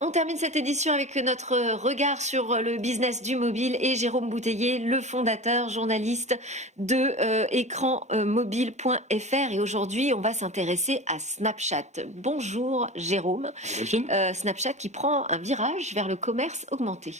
On termine cette édition avec notre regard sur le business du mobile et Jérôme Bouteiller, le fondateur, journaliste de écranmobile.fr. Et aujourd'hui, on va s'intéresser à Snapchat. Bonjour Jérôme. Delphine. Snapchat qui prend un virage vers le commerce augmenté.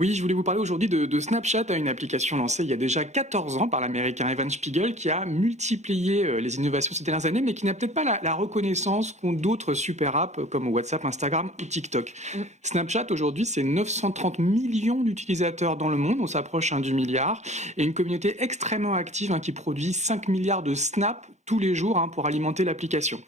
Oui, je voulais vous parler aujourd'hui de Snapchat, une application lancée il y a déjà 14 ans par l'américain Evan Spiegel, qui a multiplié les innovations ces dernières années, mais qui n'a peut-être pas la reconnaissance qu'ont d'autres super apps comme WhatsApp, Instagram ou TikTok. Mm. Snapchat, aujourd'hui, c'est 930 millions d'utilisateurs dans le monde, on s'approche du milliard, et une communauté extrêmement active qui produit 5 milliards de snaps tous les jours pour alimenter l'application.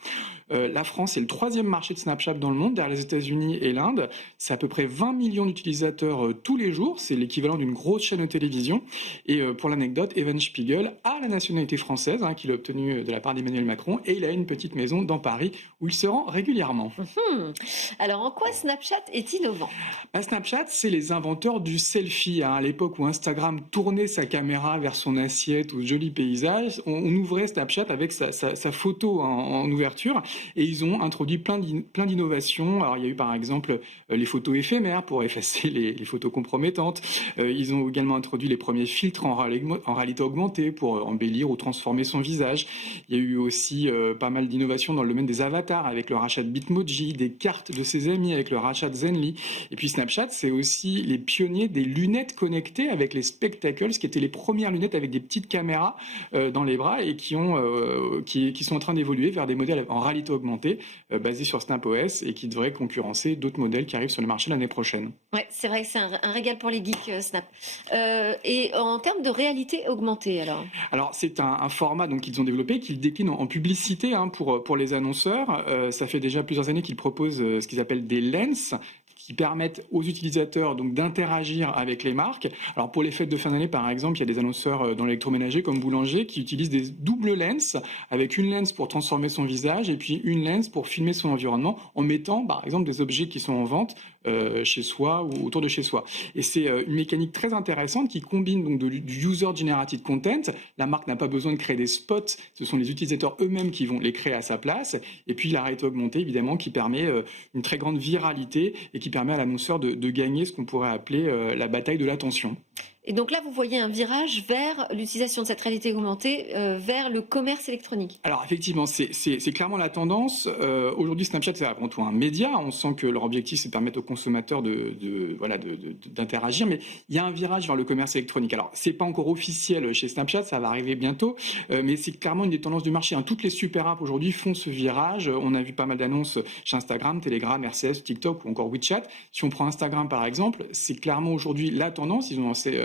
La France est le 3e marché de Snapchat dans le monde, derrière les États-Unis et l'Inde. C'est à peu près 20 millions d'utilisateurs tous les jours. C'est l'équivalent d'une grosse chaîne de télévision. Et pour l'anecdote, Evan Spiegel a la nationalité française, qu'il a obtenue de la part d'Emmanuel Macron. Et il a une petite maison dans Paris où il se rend régulièrement. Alors, en quoi Snapchat est innovant? Snapchat, c'est les inventeurs du selfie. À l'époque où Instagram tournait sa caméra vers son assiette ou joli paysage, on ouvrait Snapchat avec sa photo en ouverture. Et ils ont introduit plein d'innovations. Alors, il y a eu par exemple les photos éphémères pour effacer les photos compromettantes. Ils ont également introduit les premiers filtres en réalité augmentée pour embellir ou transformer son visage. Il y a eu aussi pas mal d'innovations dans le domaine des avatars avec le rachat de Bitmoji, des cartes de ses amis avec le rachat de Zenly. Et puis Snapchat, c'est aussi les pionniers des lunettes connectées avec les Spectacles, qui étaient les premières lunettes avec des petites caméras dans les bras et qui sont en train d'évoluer vers des modèles en réalité augmentée basés sur SnapOS et qui devraient concurrencer d'autres modèles qui arrivent sur le marché l'année prochaine. Ouais, c'est vrai que c'est un régal pour les geeks, Snap. Et en termes de réalité augmentée, alors? Alors, c'est un format qu'ils ont développé, qu'ils déclinent en publicité pour les annonceurs. Ça fait déjà plusieurs années qu'ils proposent ce qu'ils appellent des lens, qui permettent aux utilisateurs d'interagir avec les marques. Alors pour les fêtes de fin d'année, par exemple, il y a des annonceurs dans l'électroménager comme Boulanger qui utilisent des doubles lens, avec une lens pour transformer son visage et puis une lens pour filmer son environnement en mettant par exemple des objets qui sont en vente chez soi ou autour de chez soi. Et c'est une mécanique très intéressante qui combine du user generated content. La marque n'a pas besoin de créer des spots, ce sont les utilisateurs eux-mêmes qui vont les créer à sa place. Et puis la réalité augmentée, évidemment, qui permet une très grande viralité et qui permet à l'annonceur de gagner ce qu'on pourrait appeler la bataille de l'attention. Et donc là, vous voyez un virage vers l'utilisation de cette réalité augmentée, vers le commerce électronique. Alors effectivement, c'est clairement la tendance. Aujourd'hui, Snapchat, c'est avant tout un média. On sent que leur objectif, c'est de permettre aux consommateurs d'interagir. Mais il y a un virage vers le commerce électronique. Alors, c'est pas encore officiel chez Snapchat, ça va arriver bientôt. Mais c'est clairement une des tendances du marché. Toutes les super apps aujourd'hui font ce virage. On a vu pas mal d'annonces chez Instagram, Telegram, RCS, TikTok ou encore WeChat. Si on prend Instagram, par exemple, c'est clairement aujourd'hui la tendance. Ils ont lancé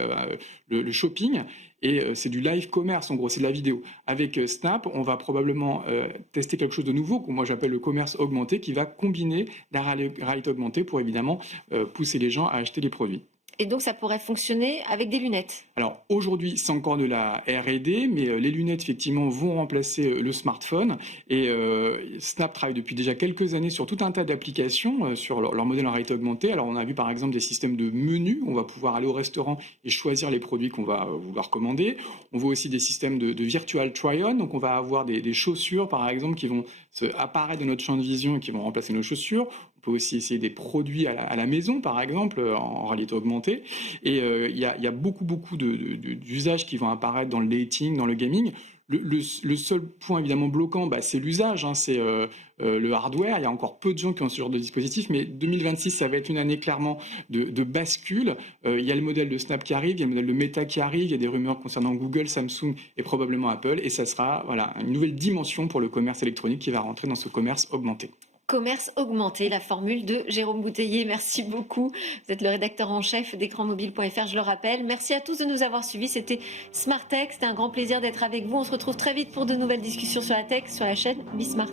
le shopping et c'est du live commerce, en gros, c'est de la vidéo. Avec Snap, on va probablement tester quelque chose de nouveau que moi j'appelle le commerce augmenté, qui va combiner la réalité augmentée pour évidemment pousser les gens à acheter les produits. Et donc ça pourrait fonctionner avec des lunettes. Alors aujourd'hui, c'est encore de la R&D, mais les lunettes effectivement vont remplacer le smartphone. Et Snap travaille depuis déjà quelques années sur tout un tas d'applications sur leur modèle en réalité augmentée. Alors on a vu par exemple des systèmes de menus, on va pouvoir aller au restaurant et choisir les produits qu'on va vouloir commander. On voit aussi des systèmes de virtual try-on, donc on va avoir des chaussures par exemple qui vont apparaître de notre champ de vision et qui vont remplacer nos chaussures. On peut aussi essayer des produits à la maison, par exemple, en réalité augmentée. Et il y a beaucoup d'usages qui vont apparaître dans le dating, dans le gaming. Le seul point évidemment bloquant, c'est l'usage, c'est le hardware. Il y a encore peu de gens qui ont ce genre de dispositif, mais 2026, ça va être une année clairement de bascule. Il y a le modèle de Snap qui arrive, il y a le modèle de Meta qui arrive, il y a des rumeurs concernant Google, Samsung et probablement Apple, et ça sera une nouvelle dimension pour le commerce électronique qui va rentrer dans ce commerce augmenté. Commerce augmenté, la formule de Jérôme Bouteiller. Merci beaucoup. Vous êtes le rédacteur en chef d'écranmobile.fr, je le rappelle. Merci à tous de nous avoir suivis. C'était Smart Tech. C'était un grand plaisir d'être avec vous. On se retrouve très vite pour de nouvelles discussions sur la tech, sur la chaîne Bismart.